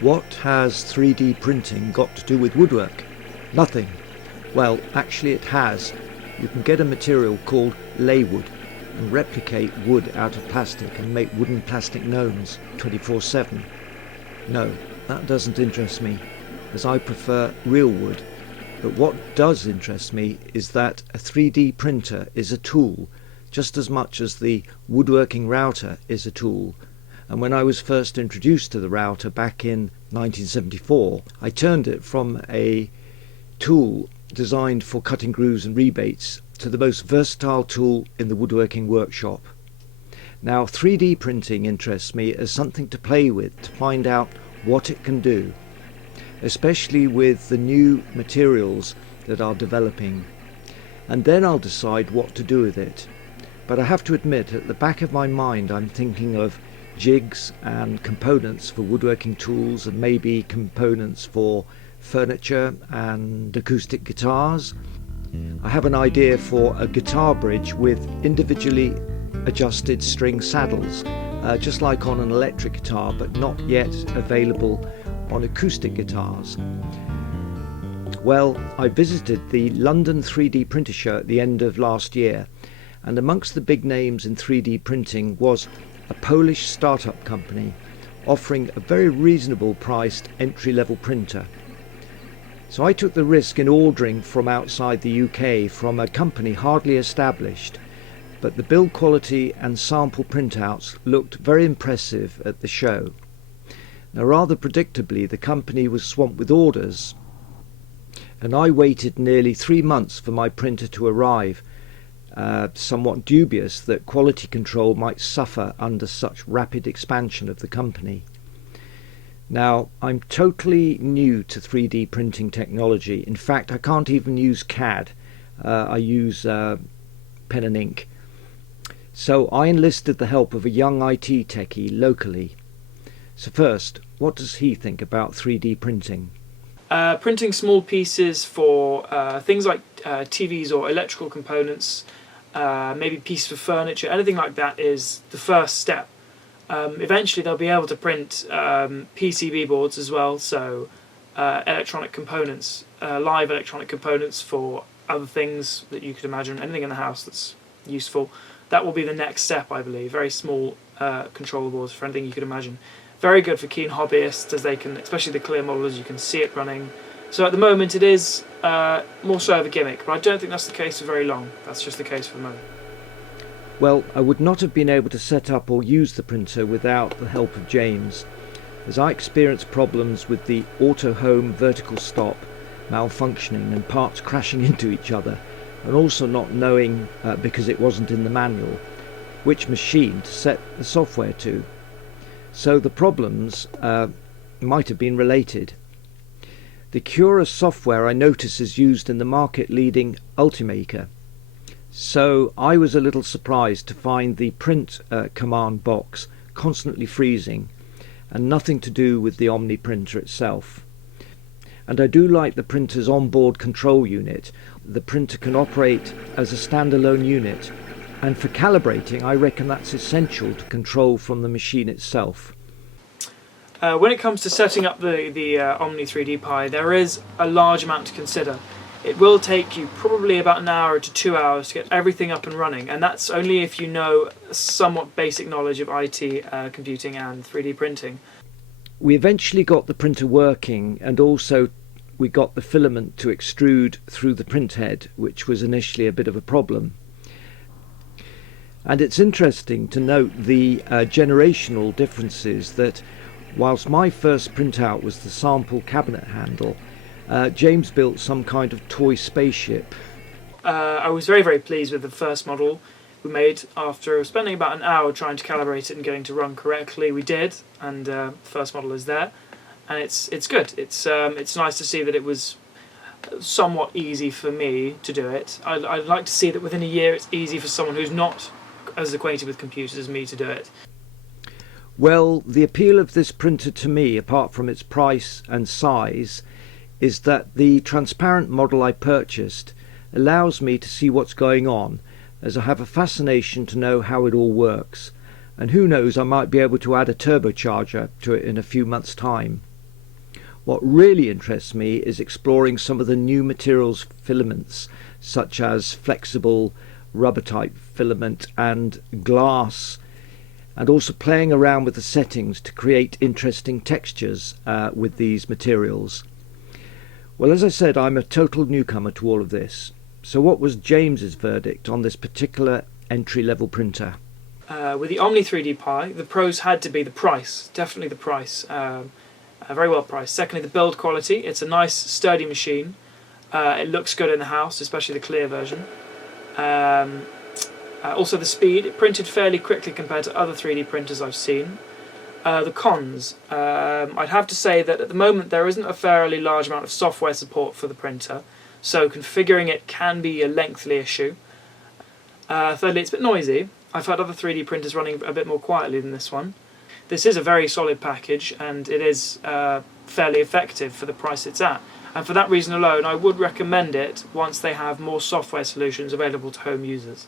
What has 3D printing got to do with woodwork? Nothing. Well, actually it has. You can get a material called laywood and replicate wood out of plastic and make wooden plastic gnomes 24/7. No, that doesn't interest me, as I prefer real wood. But what does interest me is that a 3D printer is a tool just as much as the woodworking router is a tool. And when I was first introduced to the router back in 1974, I turned it from a tool designed for cutting grooves and rebates to the most versatile tool in the woodworking workshop. Now, 3D printing interests me as something to play with, to find out what it can do, especially with the new materials that are developing. And then I'll decide what to do with it. But I have to admit, at the back of my mind, I'm thinking of jigs and components for woodworking tools, and maybe components for furniture and acoustic guitars. I have an idea for a guitar bridge with individually adjusted string saddles, just like on an electric guitar, but not yet available on acoustic guitars. Well, I visited the London 3D printer show at the end of last year, and amongst the big names in 3D printing was a Polish startup company offering a very reasonable priced entry-level printer. So I took the risk in ordering from outside the UK from a company hardly established, but the build quality and sample printouts looked very impressive at the show. Now, rather predictably, the company was swamped with orders, and I waited nearly 3 months for my printer to arrive, somewhat dubious that quality control might suffer under such rapid expansion of the company. Now, I'm totally new to 3D printing technology. In fact, I can't even use CAD. I use pen and ink. So I enlisted the help of a young IT techie locally. So first, what does he think about 3D printing? Printing small pieces for things like TVs or electrical components, maybe pieces for furniture, anything like that is the first step. Eventually they'll be able to print PCB boards as well, so electronic components, live electronic components for other things that you could imagine, anything in the house that's useful. That will be the next step, I believe. Very small control boards for anything you could imagine. Very good for keen hobbyists, as they can, especially the clear model, as you can see it running. So at the moment it is more so of a gimmick, but I don't think that's the case for very long. That's just the case for the moment. Well, I would not have been able to set up or use the printer without the help of James, as I experienced problems with the auto home vertical stop malfunctioning and parts crashing into each other, and also not knowing, because it wasn't in the manual, which machine to set the software to. So the problems might have been related. The Cura software I notice is used in the market-leading Ultimaker. So I was a little surprised to find the print command box constantly freezing, and nothing to do with the Omni printer itself. And I do like the printer's onboard control unit. The printer can operate as a standalone unit, and for calibrating I reckon that's essential to control from the machine itself. When it comes to setting up the OMNI3D Pi, there is a large amount to consider. It will take you probably about an hour to 2 hours to get everything up and running, and that's only if you know somewhat basic knowledge of IT, computing and 3D printing. We eventually got the printer working, and also we got the filament to extrude through the print head, which was initially a bit of a problem. And it's interesting to note the generational differences, that whilst my first printout was the sample cabinet handle, James built some kind of toy spaceship. I was very, very pleased with the first model we made. After spending about an hour trying to calibrate it and getting to run correctly, we did, and the first model is there, and it's good. It's nice to see that it was somewhat easy for me to do it. I'd like to see that within a year it's easy for someone who's not as acquainted with computers as me to do it. Well, the appeal of this printer to me, apart from its price and size, is that the transparent model I purchased allows me to see what's going on, as I have a fascination to know how it all works, and who knows, I might be able to add a turbocharger to it in a few months' time. What really interests me is exploring some of the new materials filaments, such as flexible rubber type filament and glass, and also playing around with the settings to create interesting textures with these materials. Well, as I said, I'm a total newcomer to all of this. So what was James's verdict on this particular entry-level printer? With the OMNI3D Pi, the pros had to be the price, definitely the price, very well priced. Secondly, the build quality. It's a nice, sturdy machine. It looks good in the house, especially the clear version. Also the speed, it printed fairly quickly compared to other 3D printers I've seen. The cons, I'd have to say that at the moment there isn't a fairly large amount of software support for the printer, so configuring it can be a lengthy issue. Thirdly, it's a bit noisy. I've had other 3D printers running a bit more quietly than this one. This is a very solid package, and it is fairly effective for the price it's at. And for that reason alone, I would recommend it once they have more software solutions available to home users.